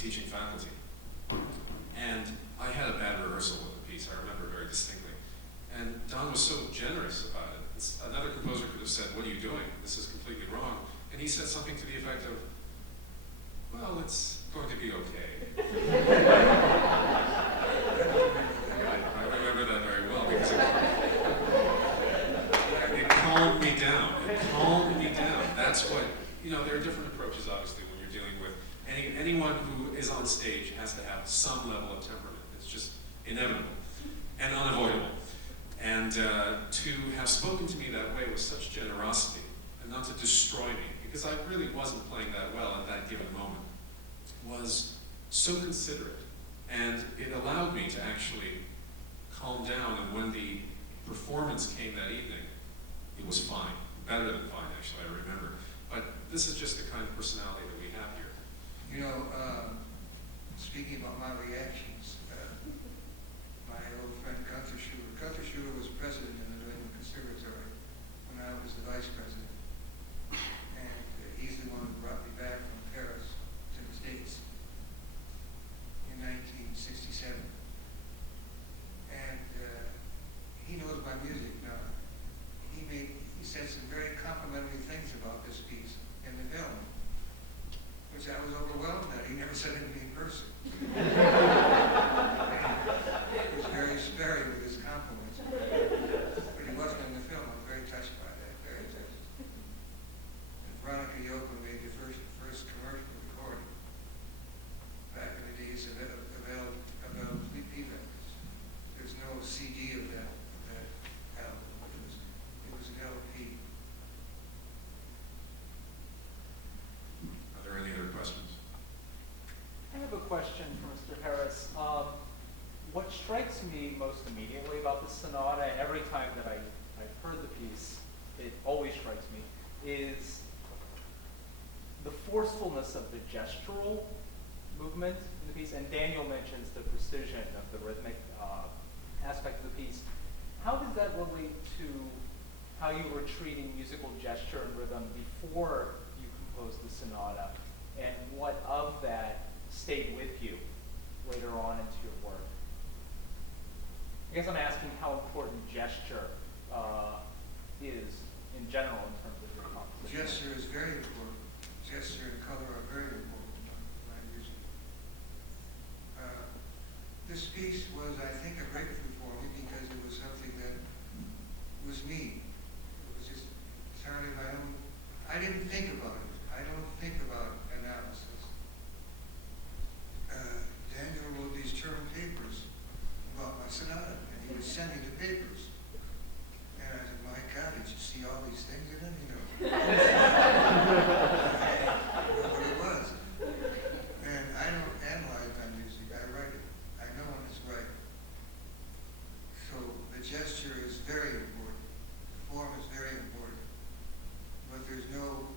teaching faculty. And I had a bad rehearsal of the piece, I remember very distinctly. And Don was so generous about it. Another composer could have said, what are you doing? This is completely wrong. And he said something to the effect of, well, it's going to be okay. I remember that very well because it calmed me down. It calmed me down. That's what, you know, there are different approaches, obviously, when you're dealing with anyone who is on stage has to have some level of temperament. It's just inevitable and unavoidable. And to have spoken to me that way with such generosity, and not to destroy me, because I really wasn't playing that well at that given moment, was so considerate. And it allowed me to actually calm down, and when the performance came that evening, it was fine. Better than fine, actually, I remember. But this is just the kind of personality that we have here. You know, speaking about my reactions, my old friend Gunther Schuller was president in the New England Conservatory when I was the vice president. And he's the one who brought me back from Paris to the States in 1967. And he knows my music now. He said some very complimentary things about this piece in the film, which I was overwhelmed at. He never said it to me in person. He was very sparing with his compliments. But he wasn't in the film. I'm very touched by that, very touched. And Veronica Yoko made the first commercial recording back in the days of LP records. There's no CD of that album. It was an LP. Are there any other questions? I have a question for Mr. Harris. What strikes me most immediately about the sonata, every time that I've heard the piece, it always strikes me, is the forcefulness of the gestural movement in the piece. And Daniel mentions the precision of the rhythmic aspect of the piece. How does that relate to how you were treating musical gesture and rhythm before you composed the sonata, and what of that stayed with you later on into your work? I guess I'm asking how important gesture is in general in terms of your composition. Gesture is very important. Gesture and color are very important in my music. This piece was, I think, a breakthrough for me because it was something that was me. It was just entirely my own. I didn't think about it. I don't think about analysis. Daniel wrote these term papers about my sonata, and he was sending the papers. And I said, my God, did you see all these things in it? You know. I know what it was. And I don't analyze my music, I write it. I know when it's right. So the gesture is very important. The form is very important. But there's no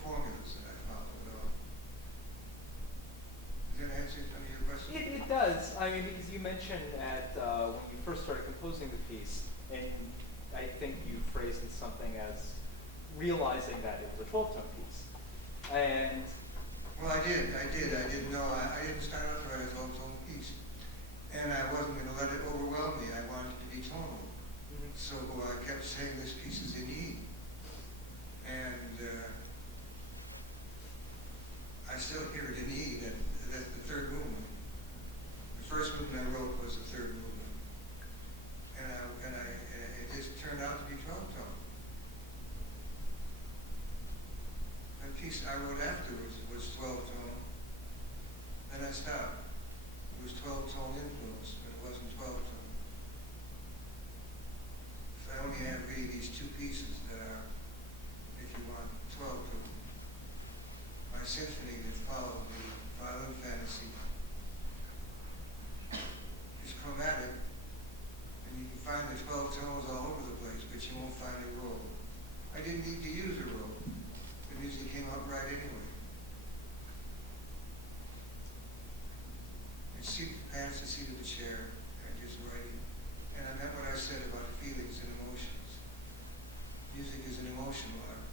formulas that I follow at all. Does that answer some of your questions? It does. I mean, because you mentioned at when you first started composing the piece, and I think you phrased it something as realizing that it was a 12-tone piece. And well, I didn't know. I didn't start out to write a 12-tone piece. And I wasn't going to let it overwhelm me. I wanted it to be tonal. mm-hmm. So I kept saying this piece is in E. And I still hear it in E, that's the third movement. The first movement I wrote was the third movement. And it just turned out to be 12-tone. The piece I wrote afterwards was 12-tone. Then I stopped. It was 12-tone influence, but it wasn't 12-tone. So I only have really these two pieces that are, if you want, 12-tone. My symphony that followed the violin fantasy is chromatic, and you can find the 12 tones all over the place, but you won't find a roll. I didn't need to use a roll. The music came out right anyway. And seat the pants, the seat of the chair, and just writing. And I meant what I said about feelings and emotions. Music is an emotional art.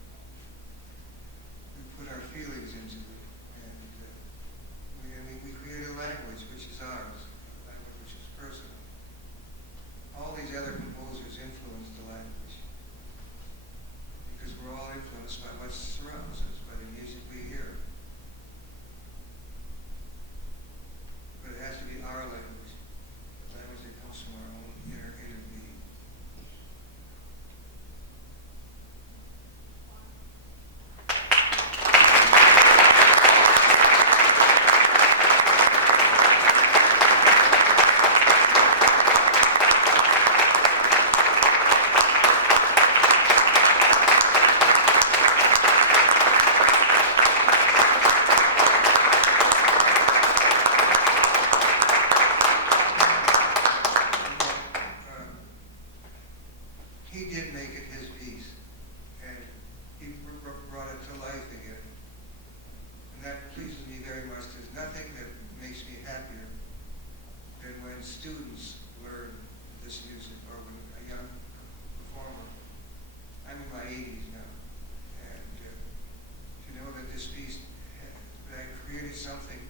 We put our feelings into it. when students learn this music, or when a young performer. I'm in my 80s now, and to know that this piece, that I created something